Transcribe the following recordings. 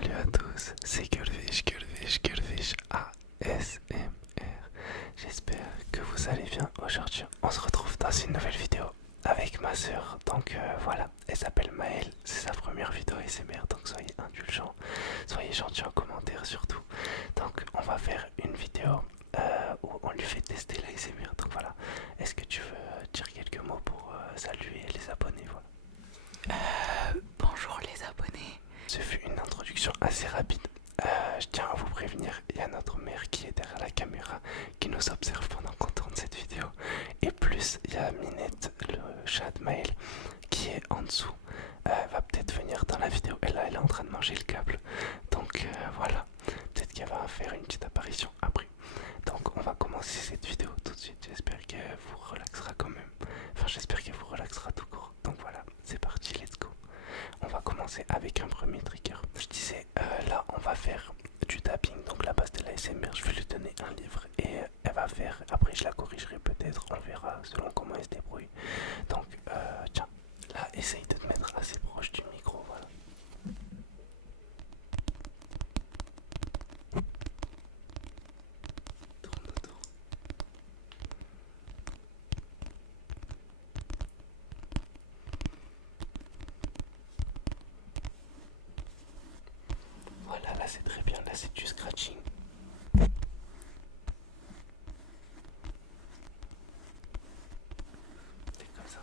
Salut à tous, c'est Gulfish ASMR. J'espère que vous allez bien aujourd'hui. On se retrouve dans une nouvelle vidéo avec ma soeur. Donc voilà, elle s'appelle Maëlle, c'est sa première vidéo ASMR. Donc soyez indulgents, soyez gentils en commentaire surtout. Donc on va faire une vidéo où on lui fait tester l'ASMR. Donc voilà, est-ce que tu veux dire quelques mots pour saluer les abonnés? Voilà. Bonjour les abonnés. Ce fut une introduction assez rapide. Je tiens à vous prévenir, il y a notre mère qui est derrière la caméra, qui nous observe pendant qu'on tourne cette vidéo. Et plus, il y a Minette, le chat de Maël, qui est en dessous. Elle va peut-être venir dans la vidéo. Et là, elle est en train de manger le câble. Donc voilà, peut-être qu'elle va faire une petite apparition après. Donc on va commencer cette vidéo tout de suite. J'espère qu'elle vous relaxera quand même. Enfin, j'espère qu'elle vous relaxera tout court. Donc voilà, c'est parti, let's go. On va commencer avec un premier trigger. Je disais, là on va faire du tapping, donc la base de la SMR, je vais lui donner un livre et elle va faire, après je la corrigerai peut-être, on verra selon comment elle se débrouille. Donc tiens, là essaye de te mettre assez proche du micro, voilà. Tourne autour. Voilà, là c'est très bien, là c'est du scratching. C'est comme ça.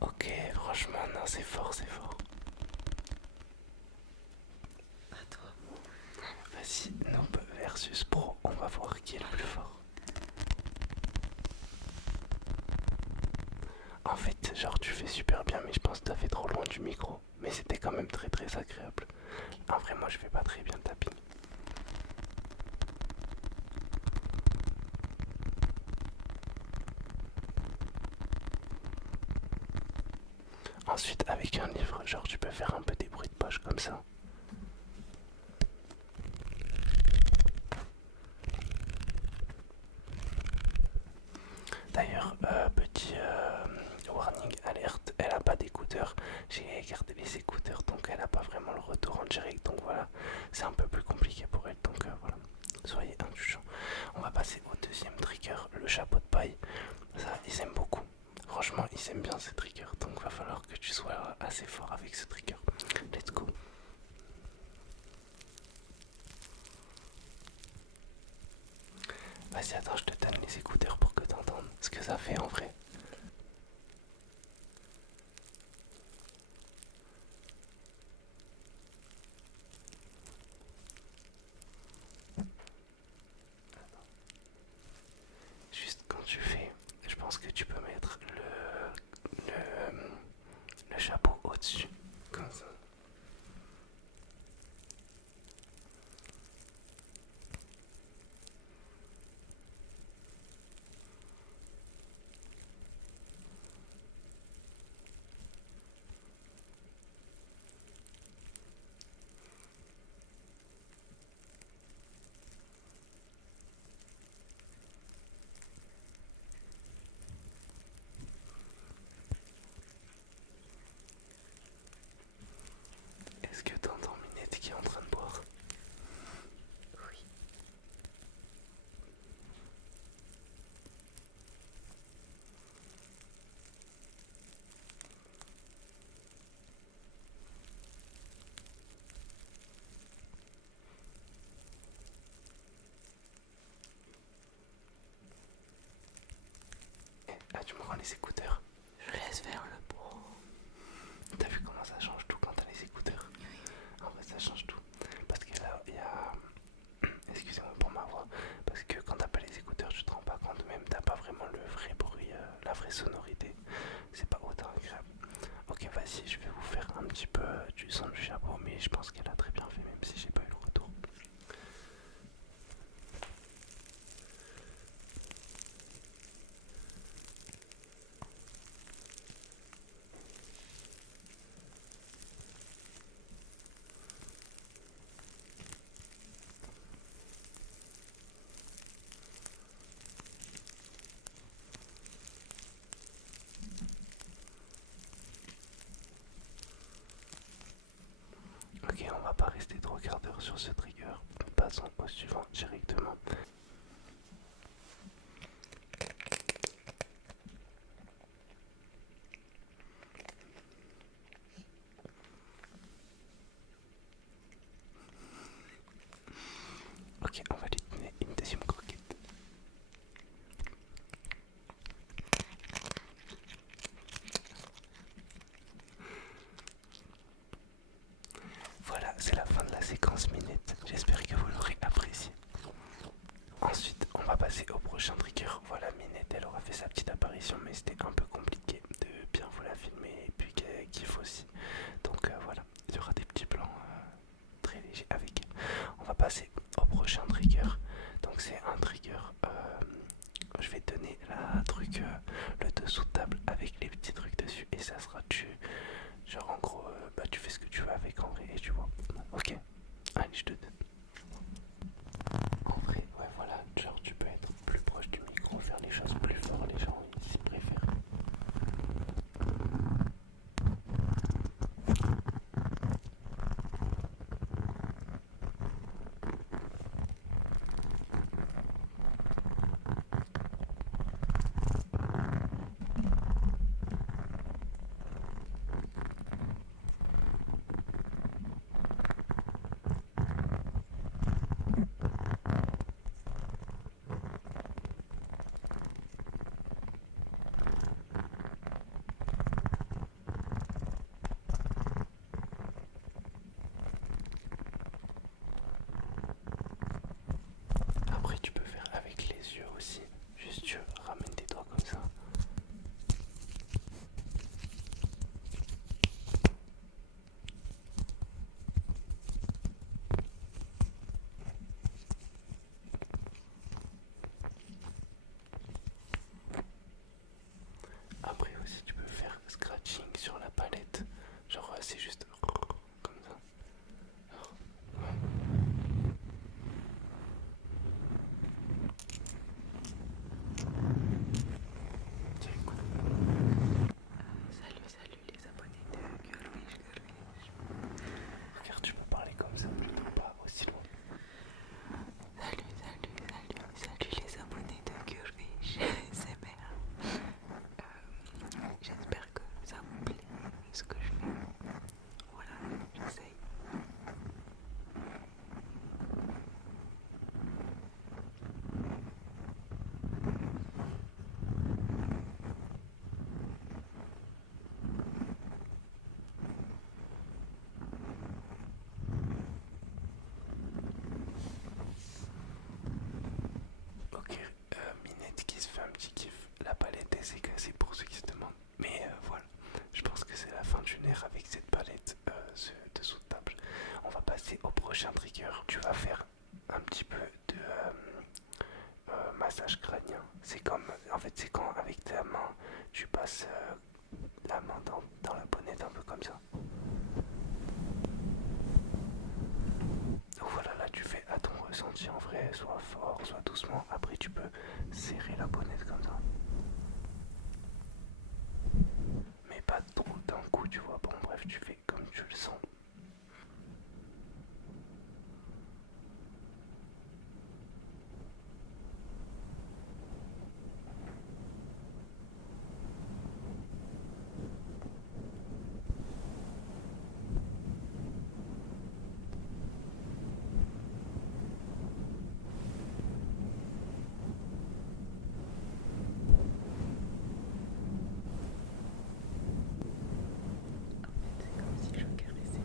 Ok, franchement, non, c'est fort, c'est fort. À toi. Vas-y, Noob versus Pro, on va voir qui est le plus fort. En fait, genre tu fais super bien, mais je pense que t'as fait trop loin du micro. Mais c'était quand même très très agréable. En vrai, moi je fais pas très bien le tapping. Ensuite, avec un livre, genre tu peux faire un peu des bruits de poche comme ça. D'ailleurs, petit warning alerte, elle a pas d'écouteurs. J'ai gardé les écouteurs, donc elle a pas vraiment le retour en direct. Donc voilà, c'est un peu plus compliqué pour elle. Donc voilà, soyez indulgents. On va passer au deuxième trigger, le chapeau de paille. Ça, ils aiment beaucoup. Franchement, ils aiment bien ces triggers. Donc va falloir que tu sois assez fort avec ce trigger. Let's go. Vas-y, attends, je te donne les écouteurs pour que tu entendes ce que ça fait en vrai. Juste quand tu fais, je pense que tu peux mettre le chapeau au-dessus. Comme ça. Est-ce que t'entends Minette qui est en train de boire? Oui. Là, tu me rends les écouteurs. Je laisse faire le pro. T'as vu comment ça change tout quand t'as les écouteurs? En fait, ça change tout. Parce que là, il y a. Excusez-moi pour ma voix. Parce que quand t'as pas les écouteurs, tu te rends pas compte. Même t'as pas vraiment le vrai bruit, la vraie sonorité. C'est pas autant agréable. Ok, vas-y, je vais vous faire un petit peu du son du chapeau. Mais je pense qu'elle a très bien fait, même si j'ai pas eu le retour. Ok, on va pas rester 3 quarts d'heure sur ce trigger. Passons au suivant directement. Ok, on va lui donner une deuxième croquette. Voilà, c'est la fin de la séquence minette. J'espère que vous l'aurez apprécié. Ensuite, on va passer au prochain trigger. Voilà, Minette, elle aura fait sa petite apparition, mais c'était un peu compliqué de bien vous la filmer et puis qu'elle kiffe aussi. Donc voilà, il y aura des petits plans très légers avec elle. On va passer au prochain trigger. Donc c'est un trigger. Je vais te donner le dessous de table avec les petits trucs dessus et ça sera genre en gros, tu fais ce que tu veux avec en vrai et tu vois. Ok, allez, je te donne. En vrai, ouais, voilà, genre tu peux être plus proche du micro, faire les choses plus fort, les gens s'y préfèrent. Après, tu peux faire avec les yeux aussi. Juste, tu ramènes tes doigts comme ça. Après aussi, tu peux faire scratching sur la palette. Genre, c'est juste comme ça. Tiens, écoute. Salut les abonnés de Girlwish. Regarde, tu peux parler comme ça, plutôt pas aussi loin. Salut les abonnés de Girlwish. C'est merde. J'espère que ça vous plaît ce que je fais. Voilà, j'essaye. Ok, Minette qui se fait un petit kiff. La palette elle s'est cassée pour ceux qui se demandent. Mais voilà, je pense que c'est la fin d'une ère avec cette palette ce dessous de table. On va passer au prochain trigger. Tu vas faire un petit peu de massage crânien. C'est comme, en fait, c'est quand avec ta main, tu passes la main dans la bonnette un peu comme ça. Donc voilà, là tu fais à ton ressenti en vrai, soit fort, soit doucement. Après tu peux serrer la bonnette comme ça. Mais pas trop d'un coup, tu vois. Bon bref, tu fais comme tu le sens. C'est comme si je caressais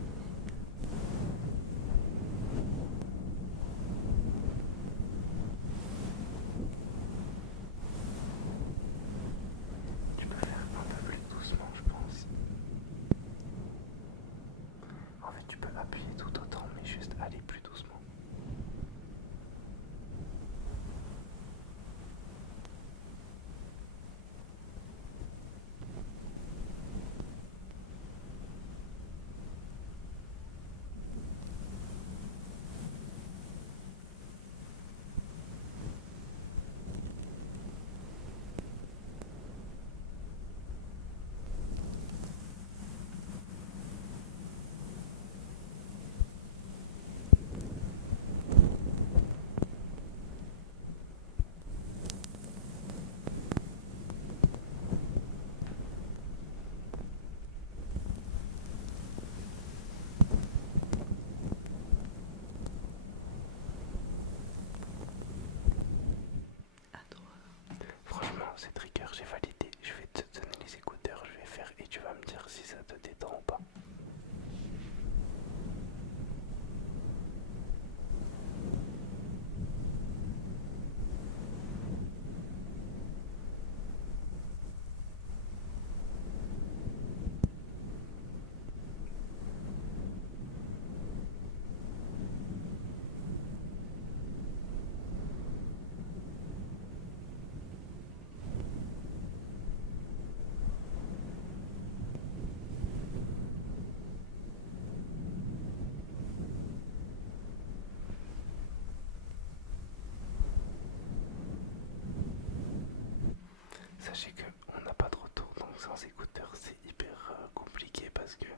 sachez que on n'a pas de retour, donc sans écouteurs c'est hyper compliqué parce que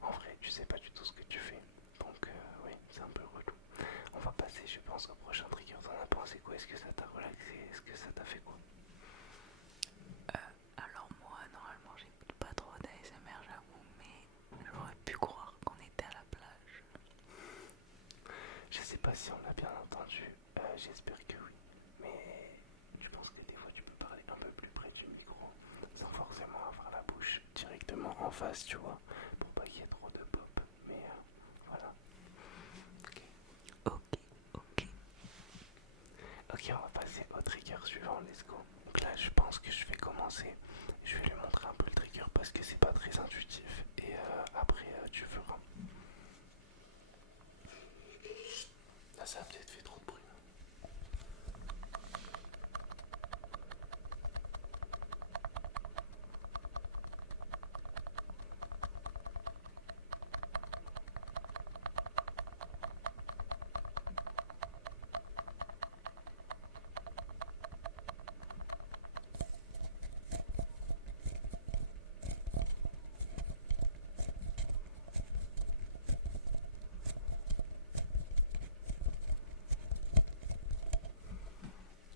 en vrai tu sais pas du tout ce que tu fais. Donc oui, c'est un peu relou. On va passer je pense au prochain trigger. T'en as pensé quoi? Est-ce que ça t'a relaxé? Est-ce que ça t'a fait quoi? Alors moi, normalement, j'écoute pas trop d'ASMR, j'avoue, mais j'aurais pu croire qu'on était à la plage. Je sais pas si on l'a bien entendu, j'espère que oui. Mais je pense que des fois tu peux parler un peu plus près du micro sans forcément avoir la bouche directement en face, tu vois, pour pas qu'il y ait trop de pop. Mais voilà. Ok. Ok, ok. Ok, on va passer au trigger suivant, let's go. Donc là, je pense que je vais commencer. Je vais lui montrer un peu le trigger parce que c'est pas très intuitif. Et après, tu feras. Là, ça a peut-être fait trop de bruit.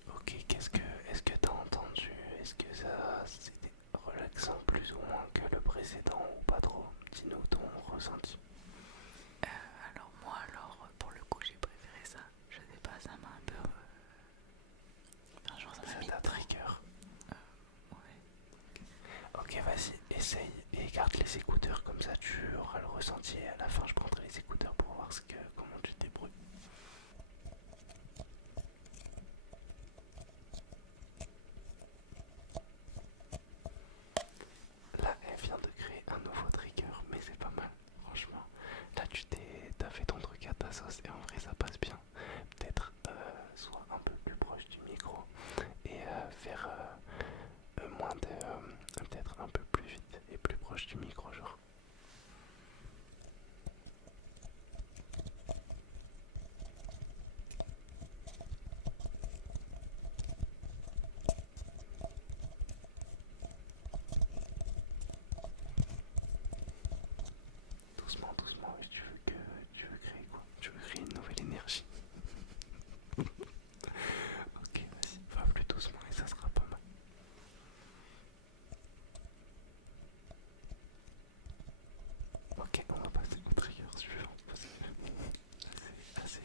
Ok, est-ce que t'as entendu? Est-ce que ça c'était relaxant plus ou moins que le précédent ou pas trop? Dis-nous ton ressenti. Alors moi, pour le coup, j'ai préféré ça. Je sais pas, ça m'a un peu... Enfin, genre, ça m'a Ça mis t'a dedans. trigger. Ouais. Ok, vas-y, essaye et garde les écouteurs comme ça tu auras le ressenti et à la fin je prendrai les écouteurs pour voir comment tu te débrouilles. Là, elle vient de créer un nouveau trigger, mais c'est pas mal, franchement. Là, t'as fait ton truc à ta sauce et en vrai ça passe bien. Peut-être soit un peu plus proche du micro et faire moins de... peut-être un peu plus vite et plus proche du micro, genre. Doucement, doucement, mais tu veux créer quoi? Tu veux créer une nouvelle énergie. Ok, vas-y, va plus doucement et ça sera pas mal. Ok, on va passer au trigger suivant parce que c'est assez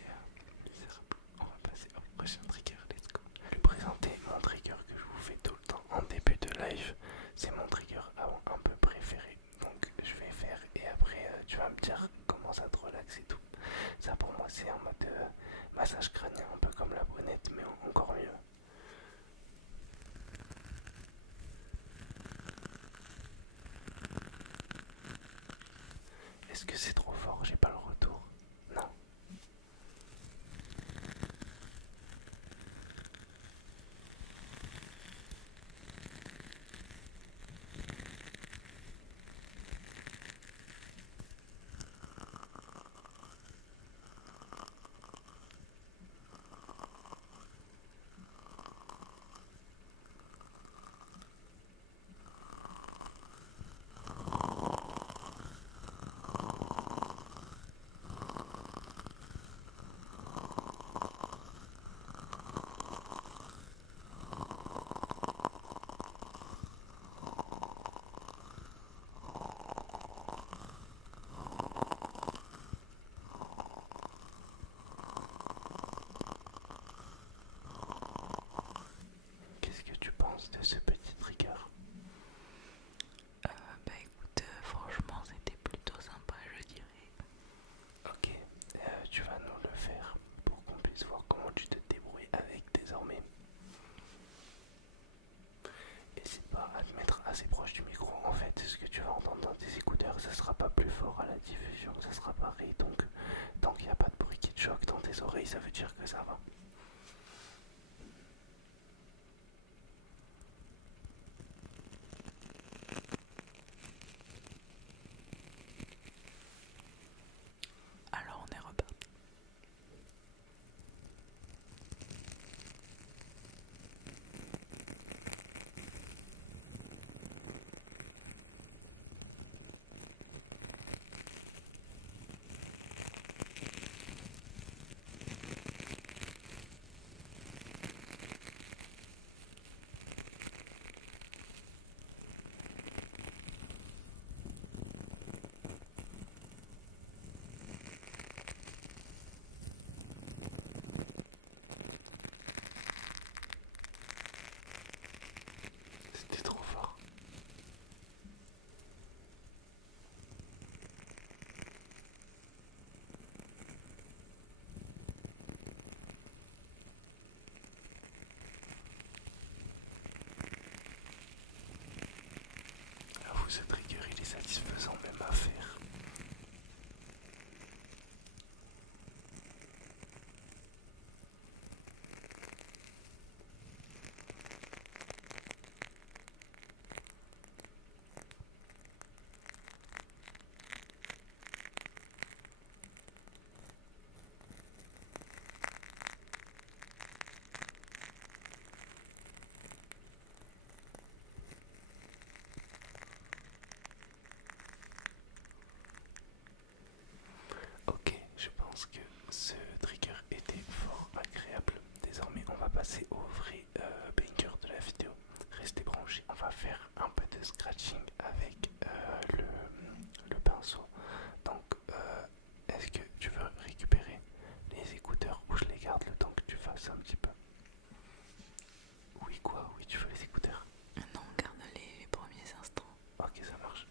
misérable. On va passer au prochain trigger, let's go. Je vais présenter mon trigger que je vous fais tout le temps en début de live. C'est mon trigger un peu préféré. Donc je vais faire et après tu vas me dire comment ça te relaxe et tout. Ça pour moi c'est en mode massage crânien, un peu comme la bonnette mais encore mieux. Est-ce que c'est trop fort? J'ai pas le retour. Non. Qu'est-ce que tu penses de ce petit trigger? Bah écoute, franchement, c'était plutôt sympa, je dirais. Ok, tu vas nous le faire pour qu'on puisse voir comment tu te débrouilles avec désormais. N'hésite pas à te mettre assez proche du micro. En fait, ce que tu vas entendre dans tes écouteurs, ça sera pas plus fort à la diffusion, ça sera pareil. Donc, tant qu'il n'y a pas de bruit qui te choque dans tes oreilles, ça veut dire que ça va. Alors on est reparti. satisfaisant même à faire. Ok, je pense que ce trigger était fort agréable. Désormais, on va passer au vrai banger de la vidéo. Restez branchés. On va faire un peu de scratching avec le pinceau. Donc, est-ce que tu veux récupérer les écouteurs ou je les garde le temps que tu fasses un petit peu? Oui, quoi? Oui, tu veux les écouteurs? Non, garde les premiers instants. Ok, ça marche.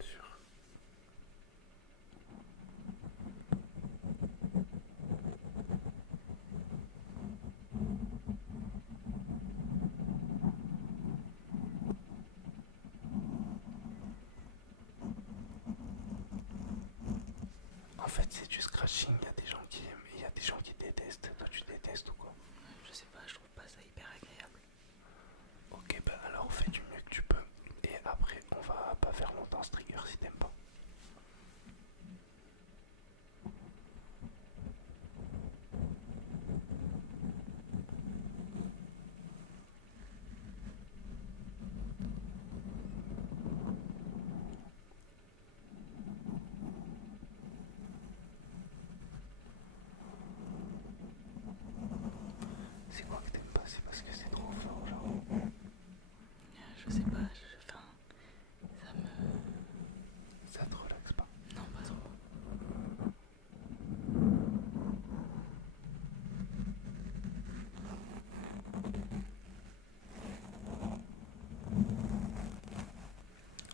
Sûr. En fait, c'est du scratching. Il y a des gens qui aiment et il y a des gens qui détestent. Toi, tu détestes ou quoi? Je sais pas, je trouve pas ça hyper agréable. Ok, bah alors fais du mieux que tu peux. Et après, on va pas faire longtemps ce trigger si t'aimes pas. C'est quoi que t'aimes pas? C'est parce que c'est trop fort, genre. Je sais pas, enfin, ça me... Ça te relaxe pas. Non, pas trop.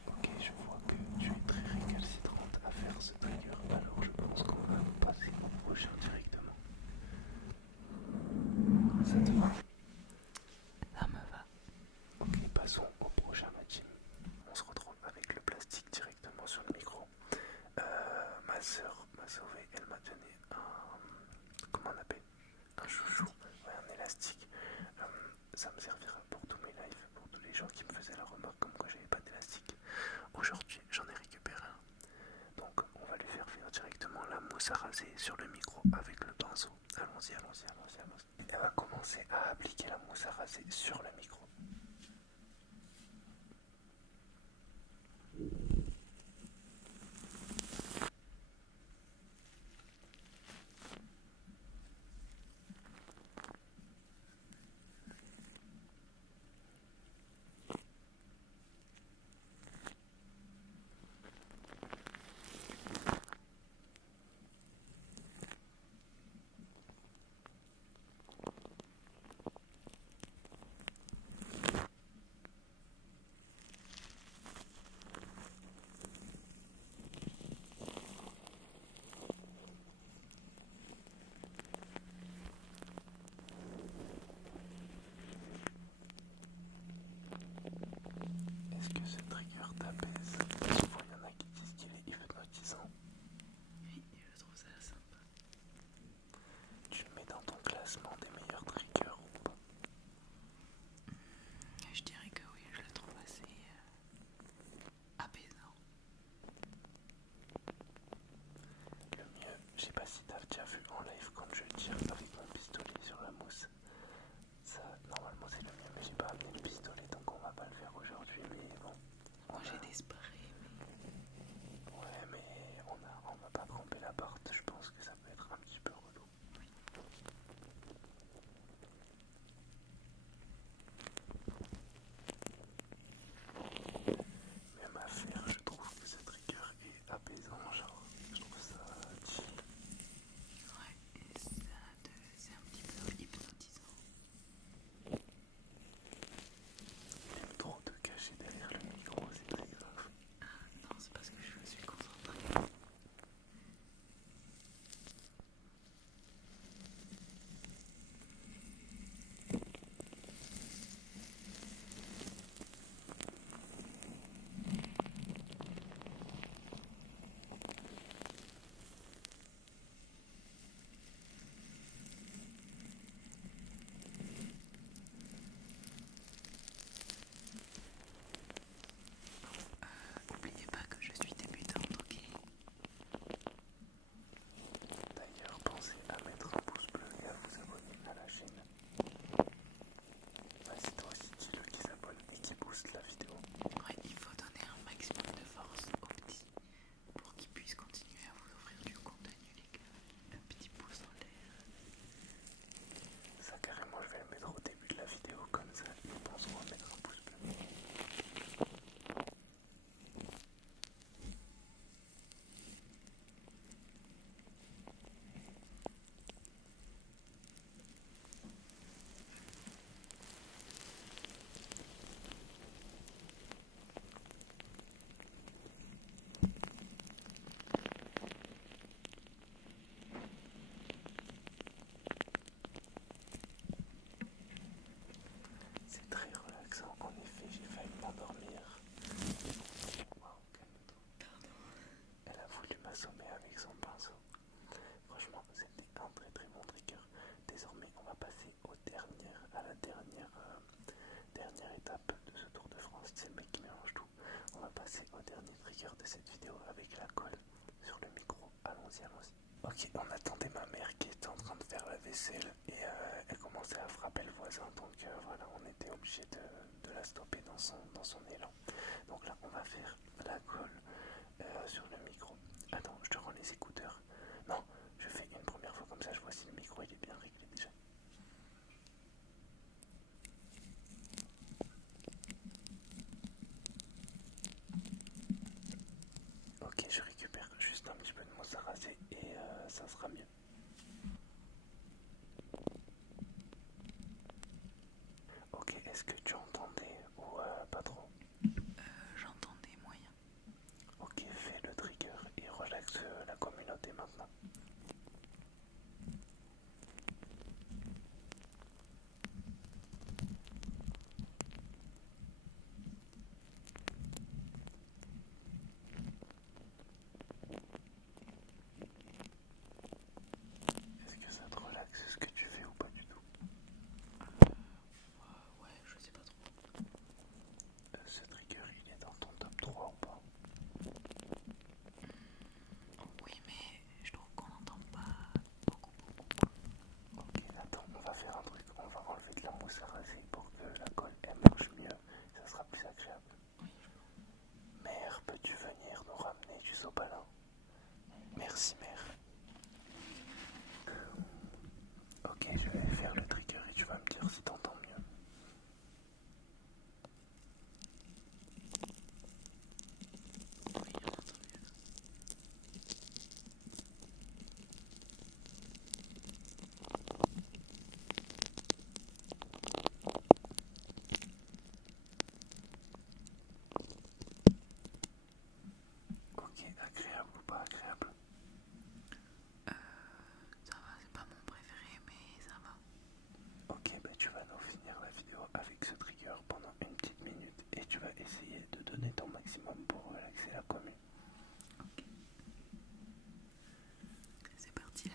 Ok, je vois que tu es très récalcitrante à faire ce trigger. Alors je pense qu'on va passer au prochain directement. Ça te va? Ça me va. Ok, passons au prochain matching. On se retrouve avec le plastique directement sur le micro. Ma soeur m'a sauvé, elle m'a donné un... Comment on appelle? Un chouchou, ouais, un élastique. Ça me servira pour tous mes lives, pour tous les gens qui me faisaient la remarque comme quoi j'avais pas d'élastique. Aujourd'hui, j'en ai récupéré un. Donc, on va lui faire faire directement la mousse à raser sur le micro avec le pinceau. Allons-y, allons-y, allons-y, allons-y. Elle va commencer à appliquer la mousse à raser sur le micro. Est-ce que ce trigger t'apaise? Souvent, il y en a qui disent qu'il est hypnotisant. Oui, je trouve ça sympa. Tu le mets dans ton classement des meilleurs triggers ou pas? Je dirais que oui, je le trouve assez apaisant. Le mieux, je sais pas si t'as déjà vu en live quand je tire avec mon pistolet sur la mousse. Ça, normalement c'est le mieux, mais j'ai pas amené le pistolet donc on va pas le faire aujourd'hui. Mais bon, Moi j'ai des sprays, mais... ouais, mais on va pas tremper l'appart. Je pense que ça peut être un petit peu relou. Même à faire, je trouve que ce trigger est apaisant, genre, je trouve ça chill. Ouais, et c'est un petit peu hypnotisant. Il aime trop te cacher derrière le micro, c'est très grave. trigger de cette vidéo avec la colle sur le micro. Allons-y, allons-y. Ok, on attendait ma mère qui était en train de faire la vaisselle et elle commençait à frapper le voisin. Donc voilà, on était obligé de la stopper dans son élan. Donc là, on va faire la colle sur le micro. Attends, je te rends les écouteurs. Non, je fais une première fois comme ça, je vois si le micro il est bien réglé déjà. Ok, je récupère juste un petit peu de mousse à raser et ça sera mieux. Ok, est-ce que tu entendais ou pas trop? J'entendais moyen. Ok, fais le trigger et relaxe la communauté maintenant. Est-ce que ça te relaxe ce que tu fais ou pas du tout? Ouais, je sais pas trop. Ce trigger il est dans ton top 3 ou pas? Oui, mais je trouve qu'on n'entend pas beaucoup. Ok, attends, on va faire un truc, on va enlever de la mousse à raser pour que la colle elle marche mieux, ça sera plus agréable. Mère, peux-tu venir nous ramener du sopalin? Merci mère. Ok, je vais faire le trigger et tu vas me dire si t'entends mieux. Oui, j'entends mieux. Ok, agréable ou pas agréable? Ça va, c'est pas mon préféré, mais ça va. Ok, bah tu vas nous finir la vidéo avec ce trigger pendant une petite minute et tu vas essayer de donner ton maximum pour relaxer la commune. Ok. C'est parti là.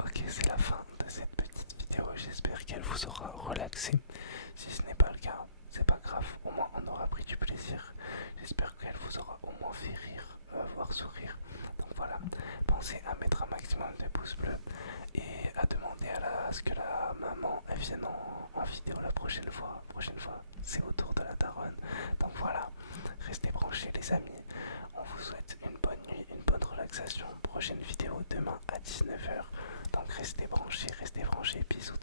Ok, c'est la fin de cette petite vidéo, j'espère qu'elle vous aura relaxé. Si ce n'est pas le cas, c'est pas grave, au moins on aura pris du plaisir. J'espère qu'elle vous aura au moins fait rire, voire sourire. Donc voilà, pensez à mettre un maximum de pouces bleus et à demander à ce que la maman elle vienne en vidéo la prochaine fois. C'est au tour de la daronne. Donc voilà, restez branchés les amis. On vous souhaite une bonne nuit, une bonne relaxation. Prochaine vidéo demain à 19h. Donc restez branchés, bisous.